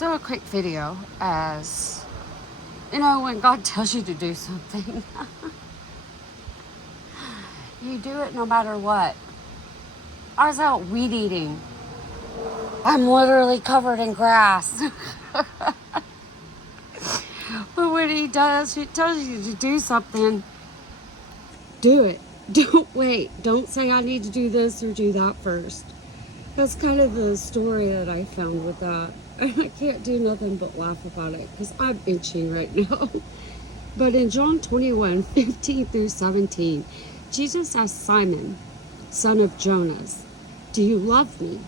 So a quick video, as you know, when God tells you to do something, you do it no matter what. I was out weed eating. I'm literally covered in grass. But when he tells you to do something, do it. Don't wait. Don't say I need to do this or do that first. That's kind of the story that I found with that. And I can't do nothing but laugh about it because I'm itching right now. But in John 21:15 through 17, Jesus asked Simon, son of Jonas, do you love me?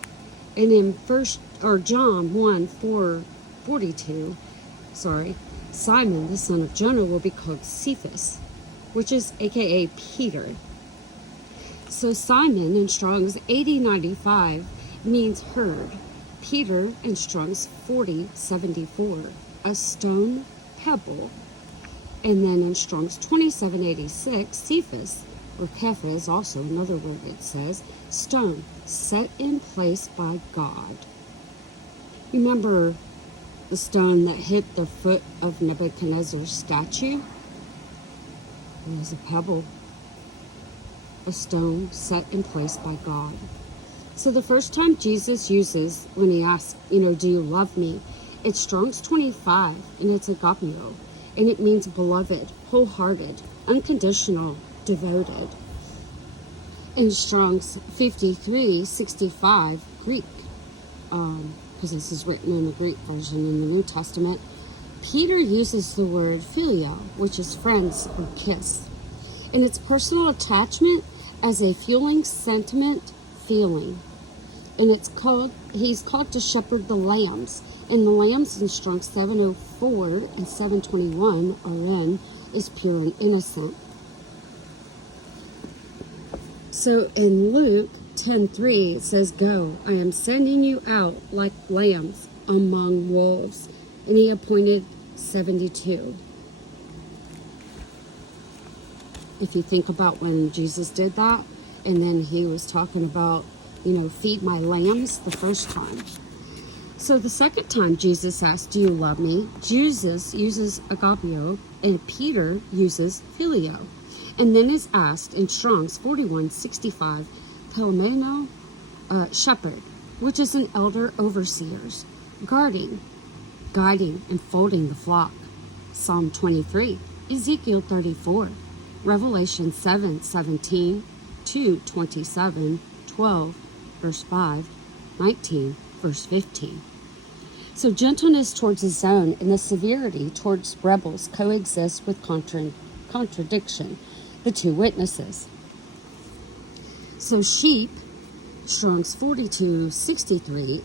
And in John 1:42, Simon, the son of Jonah, will be called Cephas, which is aka Peter. So Simon in Strong's 8095 means heard. Peter in Strong's 4074, a stone pebble. And then in Strong's 2786, Cephas, or Kepha is also another word it says, stone, set in place by God. Remember the stone that hit the foot of Nebuchadnezzar's statue? It was a pebble, a stone set in place by God. So the first time Jesus uses, when he asks, do you love me? It's Strong's 25, and it's agapio, and it means beloved, wholehearted, unconditional, devoted. In Strong's 53:65 Greek, because this is written in the Greek version in the New Testament, Peter uses the word phileo, which is friends or kiss, and it's personal attachment as a fueling sentiment feeling. And he's called to shepherd the lambs, and the lambs in Strong 704 and 721 RN is pure and innocent. So in Luke 10:3 it says, go, I am sending you out like lambs among wolves. And he appointed 72. If you think about when Jesus did that, and then he was talking about, feed my lambs the first time. So the second time Jesus asked, do you love me? Jesus uses agapio, and Peter uses phileo. And then is asked in Strong's 41:65, Pelmeno, shepherd, which is an elder overseers, guarding, guiding, and folding the flock. Psalm 23, Ezekiel 34, Revelation 7:17, 2:27, 12, verse 5, 19, verse 15. So gentleness towards his own and the severity towards rebels coexist with contradiction, the two witnesses. So sheep, Strong's 42:63,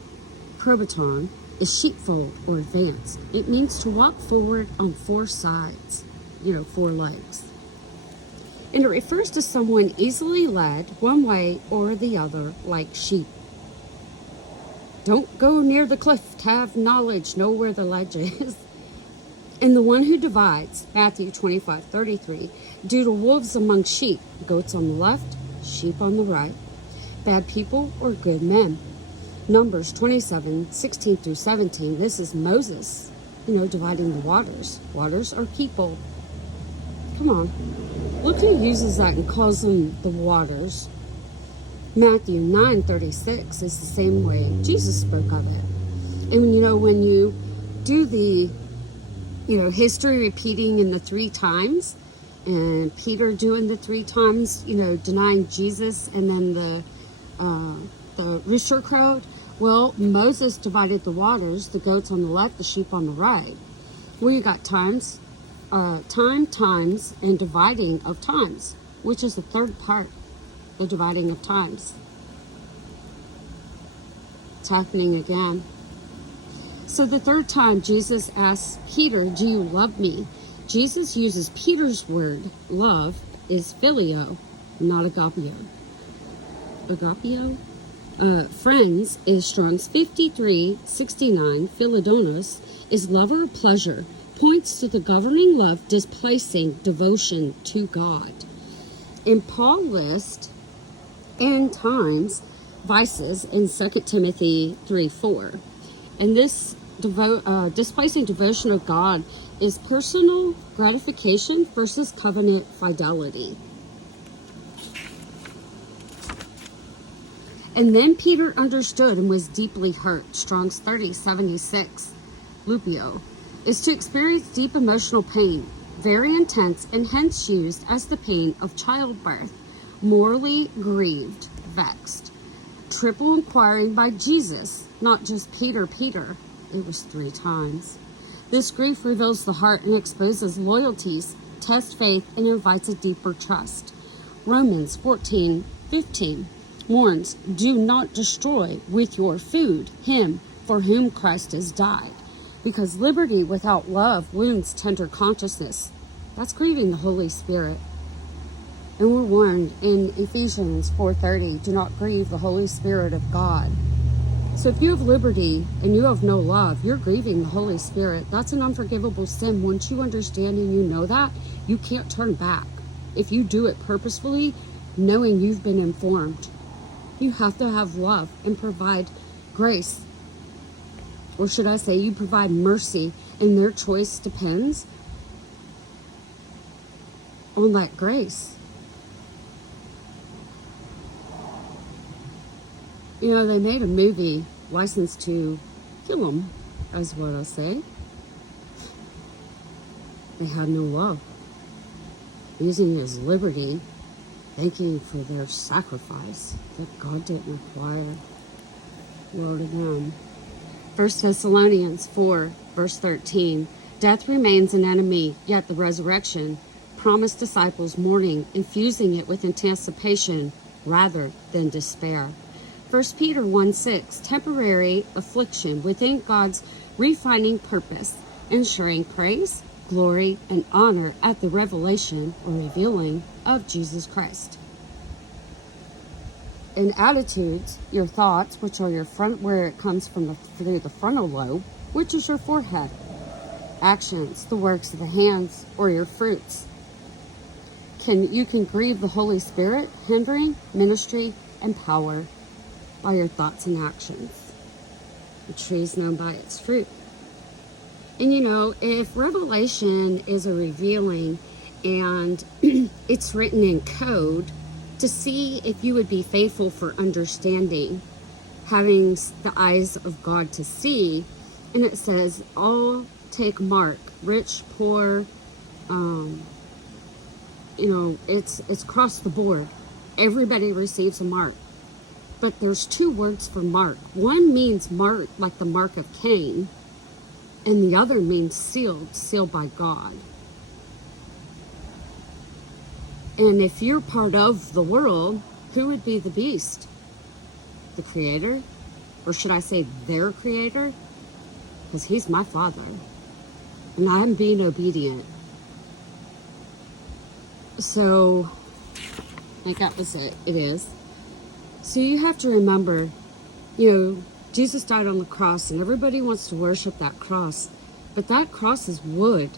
probaton, is sheepfold or advance. It means to walk forward on four sides, four legs. And it refers to someone easily led one way or the other like sheep. Don't go near the cliff to have knowledge, know where the ledge is. And the one who divides, Matthew 25:33, due to wolves among sheep, goats on the left, sheep on the right, bad people or good men. Numbers 27:16 through 17, this is Moses, dividing the waters. Waters are people. Come on. Look who uses that and calls them the waters. Matthew 9:36 is the same way Jesus spoke of it. And when you do the history repeating in the 3 times, and Peter doing the 3 times, denying Jesus, and then the rooster crowed. Well, Moses divided the waters, the goats on the left, the sheep on the right. Where you got times, times, and dividing of times, which is the third part, the dividing of times. It's happening again. So the third time Jesus asks Peter, do you love me? Jesus uses Peter's word, love, is phileo, not agapio. Agapio? Friends is Strong's 53:69, Philodonos, is lover of pleasure, points to the governing love displacing devotion to God. And Paul lists end times vices in 2 Timothy 3:4. And this displacing devotion of God is personal gratification versus covenant fidelity. And then Peter understood and was deeply hurt. Strong's 3076, Lupio, is to experience deep emotional pain, very intense and hence used as the pain of childbirth, morally grieved, vexed. Triple inquiring by Jesus, not just Peter, Peter. It was 3 times. This grief reveals the heart and exposes loyalties, tests faith, and invites a deeper trust. Romans 14:15 warns, do not destroy with your food him for whom Christ has died, because liberty without love wounds tender consciousness. That's grieving the Holy Spirit. And we're warned in Ephesians 4:30, do not grieve the Holy Spirit of God. So if you have liberty and you have no love, you're grieving the Holy Spirit. That's an unforgivable sin. Once you understand and you know that, you can't turn back. If you do it purposefully, knowing you've been informed, you have to have love and provide grace. Or should I say, you provide mercy, and their choice depends on that grace. You know, they made a movie, License to Kill 'Em, is what I say. They had no love. Using his liberty, thanking for their sacrifice that God didn't require. Woe to them. 1 Thessalonians 4, verse 13. Death remains an enemy, yet the resurrection promised disciples mourning, infusing it with anticipation rather than despair. 1 Peter 1:6, temporary affliction within God's refining purpose, ensuring praise, glory, and honor at the revelation or revealing of Jesus Christ. In attitudes, your thoughts, which are your front, where it comes from through the frontal lobe, which is your forehead. Actions, the works of the hands, or your fruits. You can grieve the Holy Spirit, hindering ministry and power by your thoughts and actions. The tree is known by its fruit. And you know, if revelation is a revealing and it's written in code, to see if you would be faithful for understanding, having the eyes of God to see, and it says, all take mark, rich, poor, it's across the board. Everybody receives a mark. But there's 2 words for mark. One means mark, like the mark of Cain, and the other means sealed by God. And if you're part of the world, who would be the beast? The creator? Or should I say their creator? Because he's my father. And I'm being obedient. So, I think that was it. It is. So you have to remember, Jesus died on the cross, and everybody wants to worship that cross. But that cross is wood.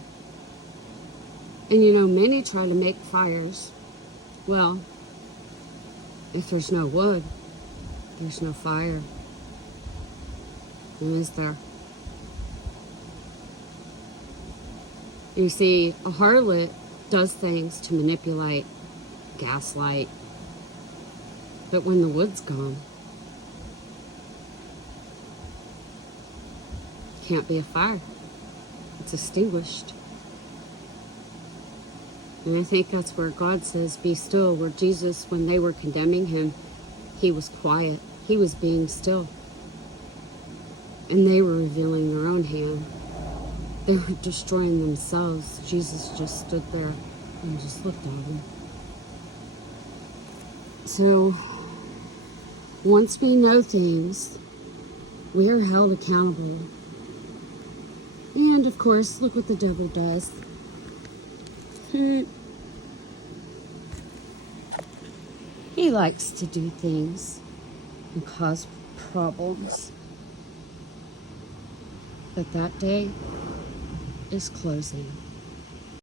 And many try to make fires. Well, if there's no wood, there's no fire. And is there? You see, a harlot does things to manipulate, gaslight. But when the wood's gone, can't be a fire. It's extinguished. And I think that's where God says, be still. Where Jesus, when they were condemning him, he was quiet. He was being still. And they were revealing their own hand. They were destroying themselves. Jesus just stood there and just looked at them. So, once we know things, we are held accountable. And, of course, look what the devil does. He likes to do things and cause problems. But that day is closing.